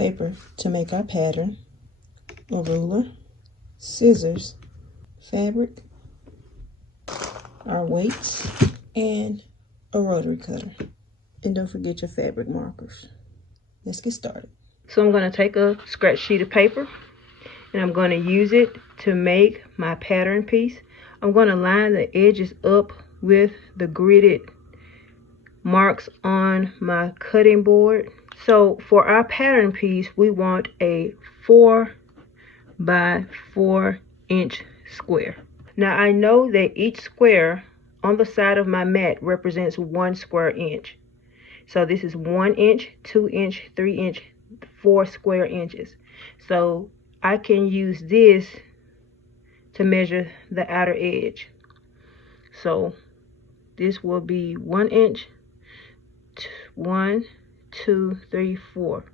paper to make our pattern, a ruler, scissors, fabric, our weights, and a rotary cutter. And don't forget your fabric markers. Let's get started. So I'm going to take a scratch sheet of paper and I'm going to use it to make my pattern piece. I'm going to line the edges up with the gridded marks on my cutting board. So for our pattern piece, we want a 4 by 4 inch square. Now I know that each square on the side of my mat represents 1 square inch. So this is 1 inch, 2 inch, 3 inch, 4 square inches. So I can use this to measure the outer edge. So this will be 1 inch, 1, 2, 3, 4,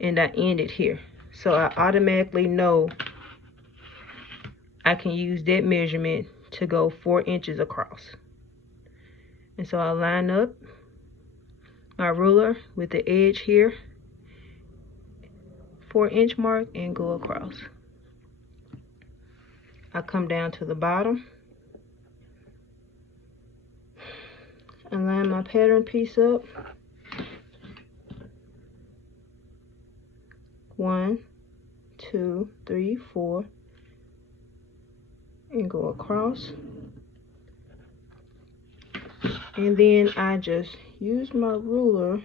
and I end it here. So I automatically know I can use that measurement to go 4 inches across. And so I line up my ruler with the edge here, 4 inch mark, and go across. I come down to the bottom and line my pattern piece up. 1, 2, 3, 4, and go across. And then I just use my ruler,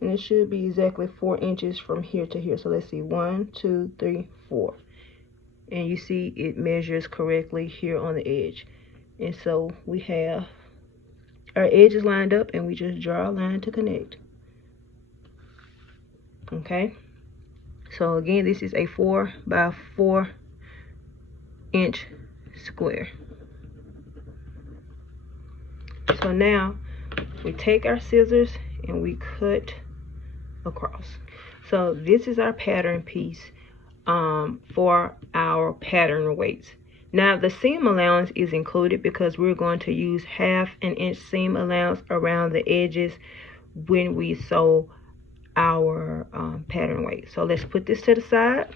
and it should be exactly 4 inches from here to here. So let's see, 1, 2, 3, 4. And you see it measures correctly here on the edge. And so we have our edges lined up, and we just draw a line to connect. Okay. So again, this is a 4 by 4 inch square. So now we take our scissors and we cut across. So this is our pattern piece for our pattern weights. Now the seam allowance is included because we're going to use 1/2 inch seam allowance around the edges when we sew our pattern weight. So let's put this to the side,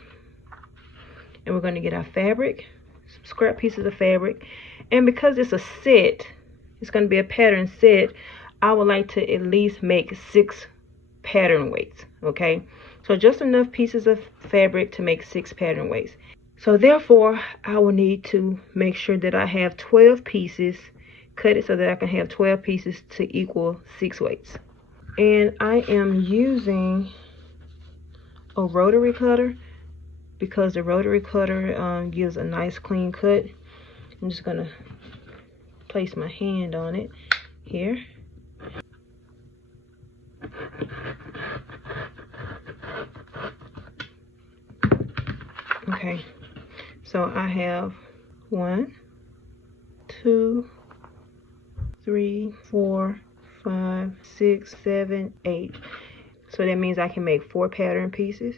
and we're going to get our fabric, some scrap pieces of fabric. And because it's a set, it's going to be a pattern set, I would like to at least make 6 pattern weights. Okay, so just enough pieces of fabric to make 6 pattern weights. So therefore I will need to make sure that I have 12 pieces, cut it so that I can have 12 pieces to equal 6 weights. And I am using a rotary cutter because the rotary cutter gives a nice clean cut. I'm just gonna place my hand on it here. Okay, so I have 1, 2, 3, 4, 5, 6, 7, 8. So that means I can make 4 pattern pieces,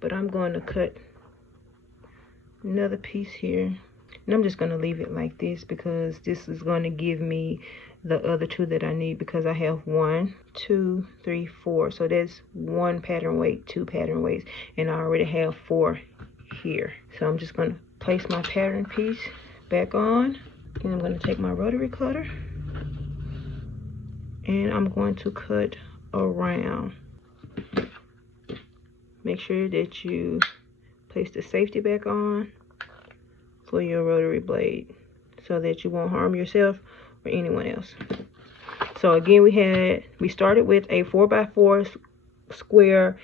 but I'm going to cut another piece here, and I'm just going to leave it like this because this is going to give me the other 2 that I need, because I have 1, 2, 3, 4. So that's 1 pattern weight, 2 pattern weights, and I already have 4 here. So I'm just going to place my pattern piece back on, and I'm going to take my rotary cutter and I'm going to cut around. Make sure that you place the safety back on for your rotary blade so that you won't harm yourself or anyone else. So again, we started with a 4 by 4 square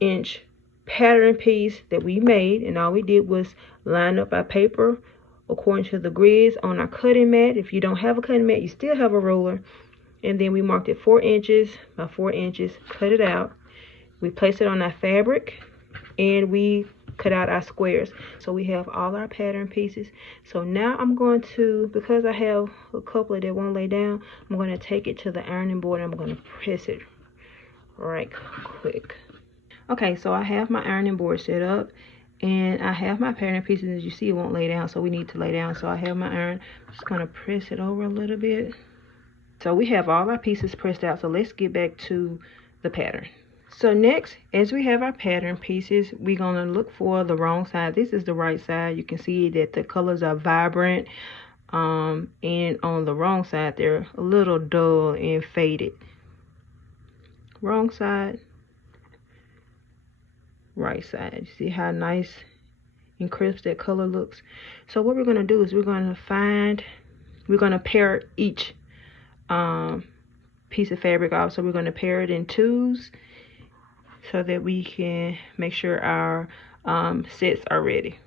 inch pattern piece that we made, and all we did was line up our paper according to the grids on our cutting mat. If you don't have a cutting mat, you still have a ruler. And then we marked it 4 inches by 4 inches, cut it out. We placed it on our fabric, and we cut out our squares. So we have all our pattern pieces. So now I'm going to, because I have a couple that won't lay down, I'm going to take it to the ironing board and I'm going to press it right quick. Okay, so I have my ironing board set up, and I have my pattern pieces. As you see, it won't lay down, so we need to lay down. So I have my iron. I'm just going to press it over a little bit. So we have all our pieces pressed out. So let's get back to the pattern. So next, as we have our pattern pieces, we're going to look for the wrong side. This is the right side. You can see that the colors are vibrant. And on the wrong side, they're a little dull and faded. Wrong side, right side. See how nice and crisp that color looks? So what we're going to do is we're going to pair each piece of fabric off. So we're going to pair it in twos so that we can make sure our sets are ready.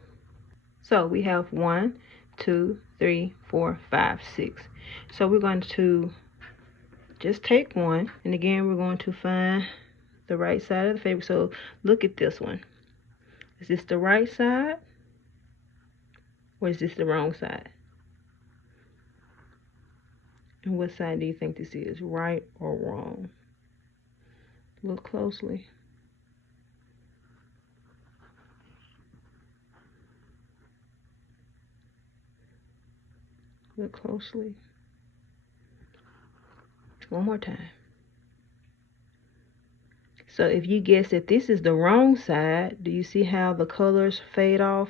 So we have 1, 2, 3, 4, 5, 6. So we're going to just take one, and again we're going to find the right side of the fabric. So look at this one. Is this the right side, or is this the wrong side? And what side do you think this is, right or wrong? Look closely. Look closely. One more time. So if you guess that this is the wrong side, do you see how the colors fade off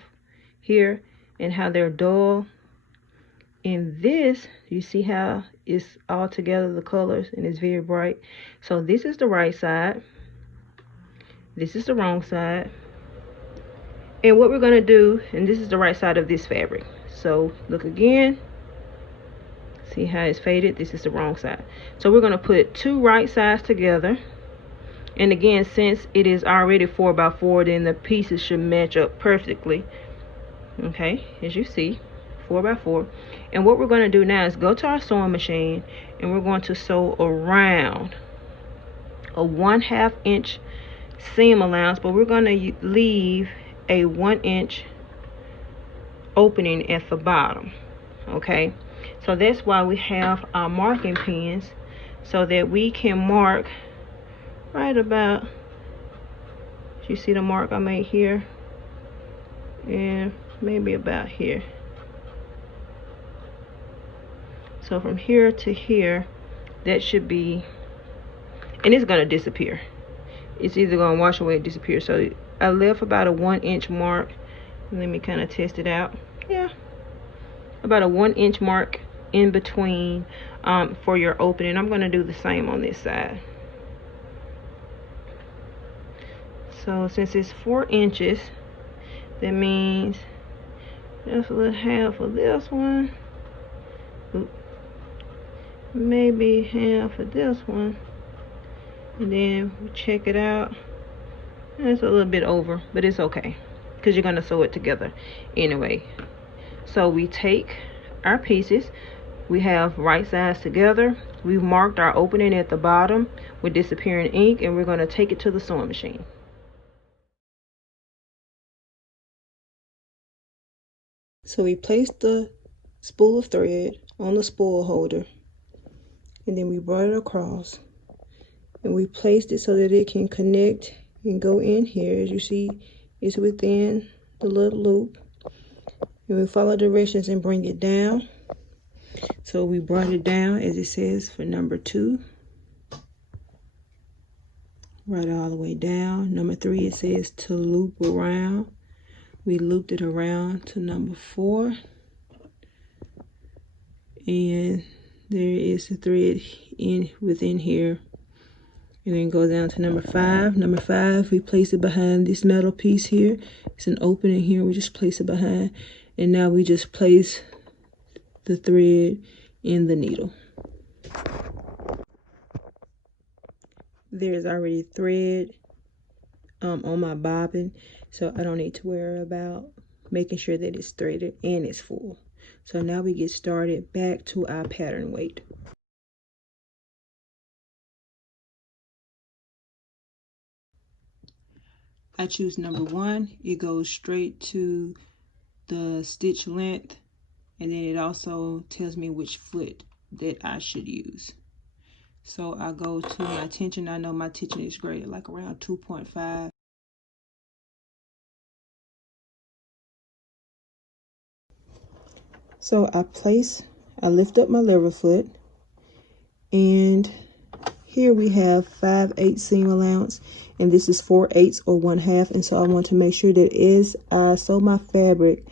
here and how they're dull? In this, you see how it's all together, the colors, and it's very bright. So this is the right side. This is the wrong side. And what we're going to do, and this is the right side of this fabric. So look again. See how it's faded? This is the wrong side. So we're going to put two right sides together. And again, since it is already 4x4, then the pieces should match up perfectly. Okay, as you see, 4x4. And what we're going to do now is go to our sewing machine, and we're going to sew around a 1/2 inch seam allowance, but we're going to leave a 1 inch opening at the bottom. Okay, so that's why we have our marking pins, so that we can mark right about, you see the mark I made here, and maybe about here. So from here to here, that should be, and it's going to disappear. It's either going to wash away or disappear. So I left about a 1 inch mark. Let me kind of test it out. Yeah, about a 1 inch mark in between for your opening. I'm going to do the same on this side. So since it's 4 inches, that means just a little half of this one. Oop. Maybe half of this one. And then we check it out. It's a little bit over, but it's okay, because you're going to sew it together anyway. So we take our pieces. We have right sides together. We've marked our opening at the bottom with disappearing ink, and we're going to take it to the sewing machine. So we place the spool of thread on the spool holder, and then we brought it across, and we placed it so that it can connect and go in here. As you see, it's within the little loop, and we follow directions and bring it down. So we brought it down as it says for number 2, right all the way down. Number 3, it says to loop around. We looped it around to number 4, and there is the thread within here, and then go down to number 5. Number 5, we place it behind this metal piece here. It's an opening here. We just place it behind, and now we just place the thread in the needle. There's already thread on my bobbin, so I don't need to worry about making sure that it's threaded and it's full. So now we get started back to our pattern weight. I choose number 1. It goes straight to the stitch length, and then it also tells me which foot that I should use. So I go to my tension. I know my tension is graded like around 2.5. So I lift up my lever foot, and here we have 5/8 seam allowance, and this is 4/8 or 1/2. And so I want to make sure that as I sew my fabric,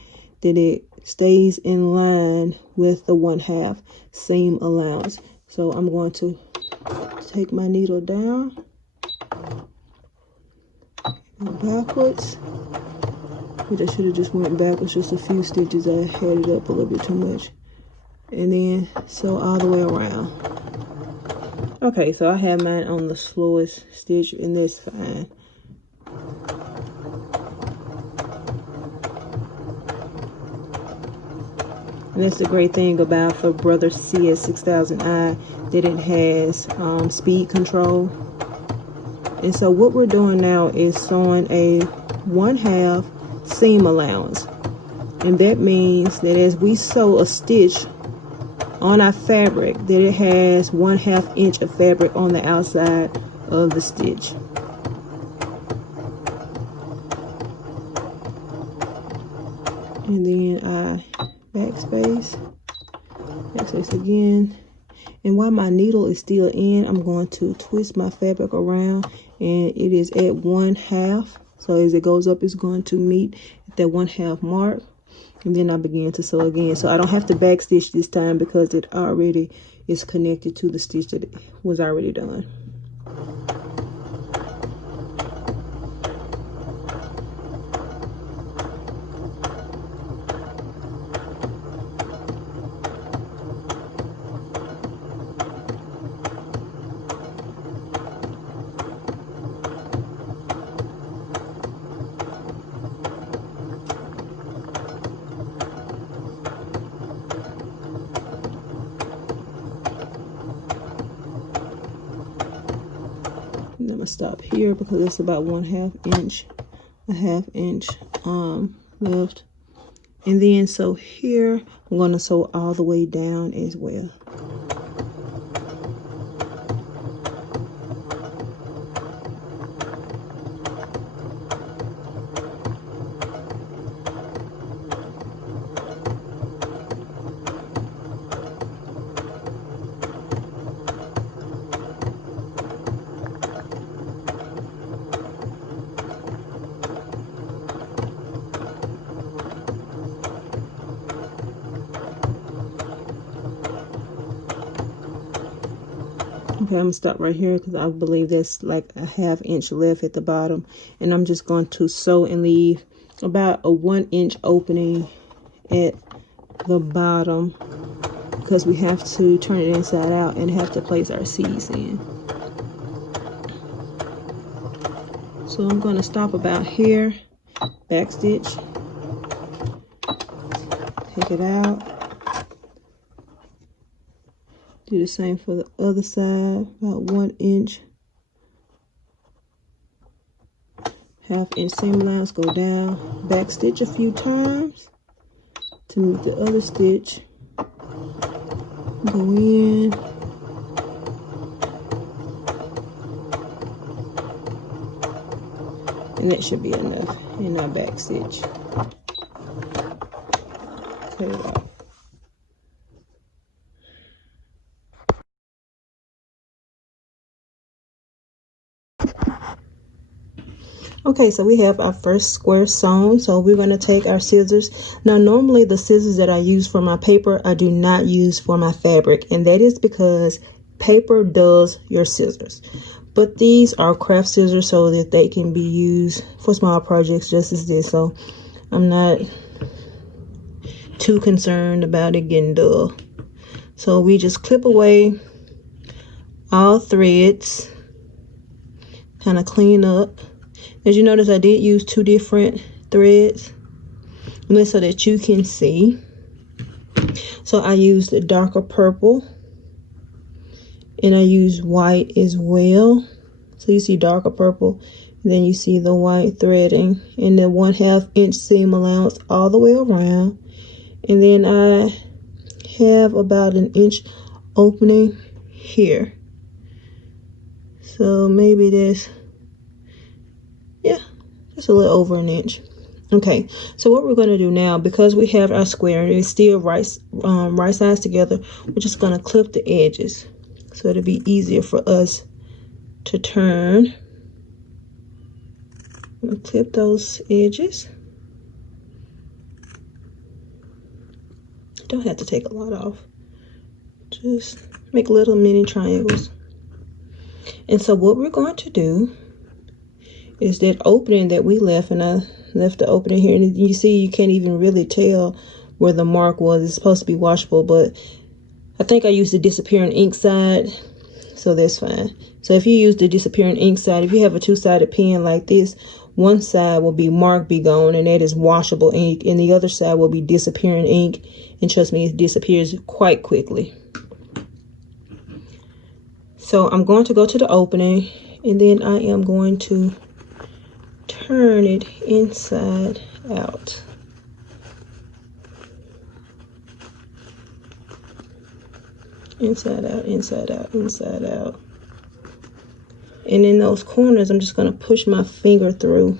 that it stays in line with the 1/2 seam allowance. So I'm going to take my needle down, backwards, which I should have just went backwards just a few stitches. I had it up a little bit too much. And then sew all the way around. Okay, so I have mine on the slowest stitch, and that's fine. And that's the great thing about for Brother CS6000I, that it has speed control. And so what we're doing now is sewing a 1/2 seam allowance. And that means that as we sew a stitch on our fabric, that it has 1/2 inch of fabric on the outside of the stitch. And then I backspace again. And while my needle is still in, I'm going to twist my fabric around, and it is at 1/2. So as it goes up, it's going to meet at that 1/2 mark. And then I begin to sew again. So I don't have to back stitch this time because it already is connected to the stitch that was already done. I'm gonna stop here because it's about 1/2 inch, a 1/2 inch left. And then so here I'm gonna sew all the way down as well. Okay, I'm gonna stop right here because I believe there's like a 1/2 inch left at the bottom, and I'm just going to sew and leave about a 1 inch opening at the bottom because we have to turn it inside out and have to place our seeds in. So I'm going to stop about here, back stitch, take it out. Do the same for the other side, about 1 inch. 1/2 inch seam allowance, go down, back stitch a few times to meet the other stitch. Go in. And that should be enough in our back stitch. Take it out. Okay, so we have our first square sewn. So we're going to take our scissors. Now, normally the scissors that I use for my paper, I do not use for my fabric. And that is because paper dulls your scissors. But these are craft scissors so that they can be used for small projects just as this. So I'm not too concerned about it getting dull. So we just clip away all threads, kind of clean up. As you notice, I did use 2 different threads so that you can see. So I used the darker purple and I used white as well. So you see darker purple, and then you see the white threading and the 1/2 inch seam allowance all the way around. And then I have about 1 inch opening here. So maybe this, yeah, just a little over 1 inch. Okay, so what we're going to do now, because we have our square and it's still right sides together, we're just going to clip the edges so it'll be easier for us to turn. I'm gonna clip those edges. Don't have to take a lot off. Just make little mini triangles. And so what we're going to do is that opening that we left, and I left the opening here, and you see you can't even really tell where the mark was. It's supposed to be washable, but I think I used the disappearing ink side, so that's fine. So if you use the disappearing ink side, if you have a two-sided pen like this, one side will be mark be gone, and that is washable ink, and the other side will be disappearing ink, and trust me, it disappears quite quickly. So I'm going to go to the opening, and then I am going to turn it inside out. Inside out, inside out, inside out. And in those corners, I'm just going to push my finger through.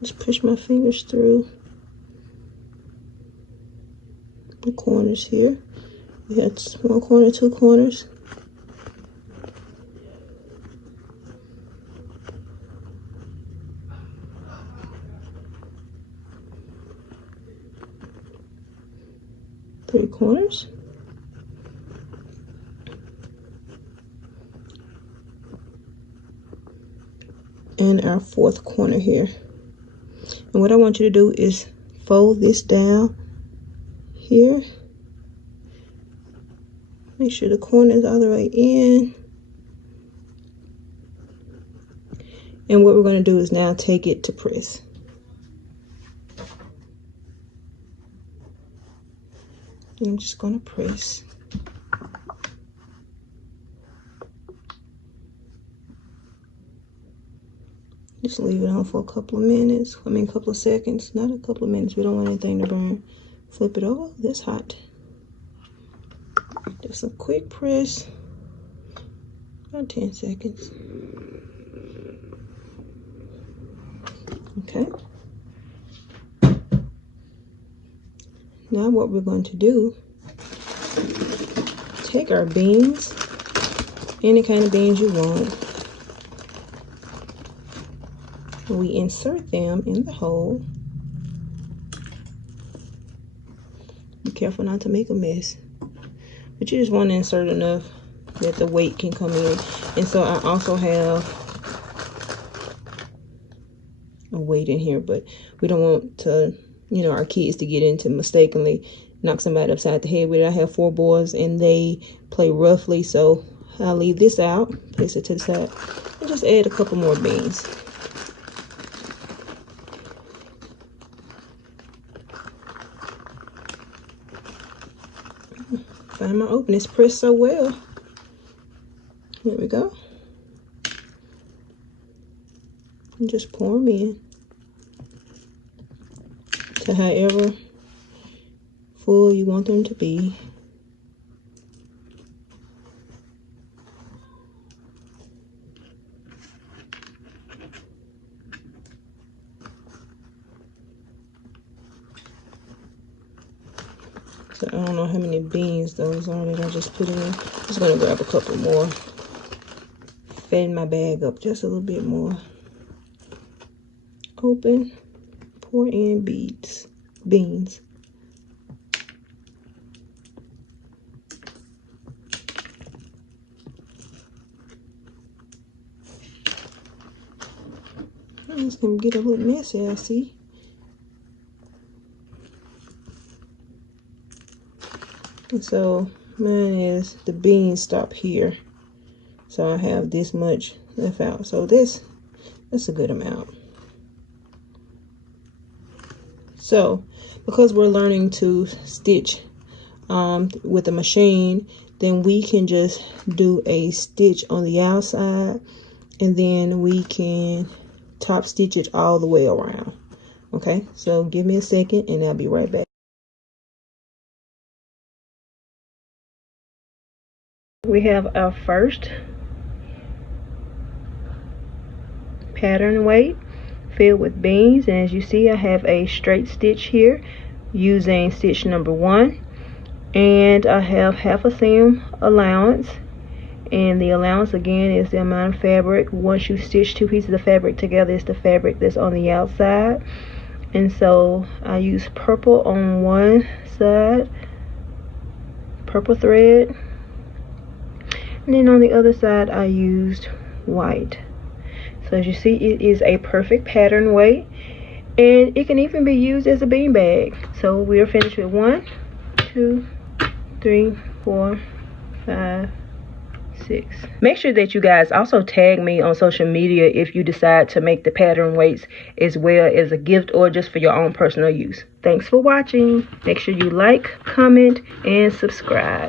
Just push my fingers through the corners here. We had one corner, two corners. Three corners. And our fourth corner here. And what I want you to do is fold this down here. Make sure the corner is all the way in. And what we're going to do is now take it to press. I'm just going to press. Just leave it on for a couple of minutes. I mean, a couple of seconds, not a couple of minutes. We don't want anything to burn. Flip it over. That's hot. Just a quick press. About 10 seconds. Okay. Now what we're going to do, take our beans, any kind of beans you want, and we insert them in the hole. Be careful not to make a mess, but you just want to insert enough that the weight can come in. And so I also have a weight in here, but we don't want to, you know, our kids to get into mistakenly knock somebody upside the head with it. I have 4 boys and they play roughly, so I'll leave this out, place it to the side, and just add a couple more beans. Find my opening. It's pressed so well. There we go. And just pour them in to however full you want them to be. So I don't know how many beans those are that I just put in. I'm just gonna grab a couple more. Fatten my bag up just a little bit more. Open, pour in beans. It's gonna get a little messy, I see. And so mine is, the beans stop here. So I have this much left out. So that's a good amount. So because we're learning to stitch with a machine, then we can just do a stitch on the outside, and then we can top stitch it all the way around. Okay, so give me a second and I'll be right back. We have our first pattern weight filled with beans, and as you see, I have a straight stitch here using stitch number 1, And I have half a seam allowance. And the allowance again is the amount of fabric. Once you stitch two pieces of fabric together, it's the fabric that's on the outside. And so I use purple on one side, purple thread, and then on the other side I used white. So as you see, it is a perfect pattern weight, and it can even be used as a bean bag. So we are finished with 1, 2, 3, 4, 5, 6. Make sure that you guys also tag me on social media if you decide to make the pattern weights as well as a gift or just for your own personal use. Thanks for watching. Make sure you like, comment, and subscribe.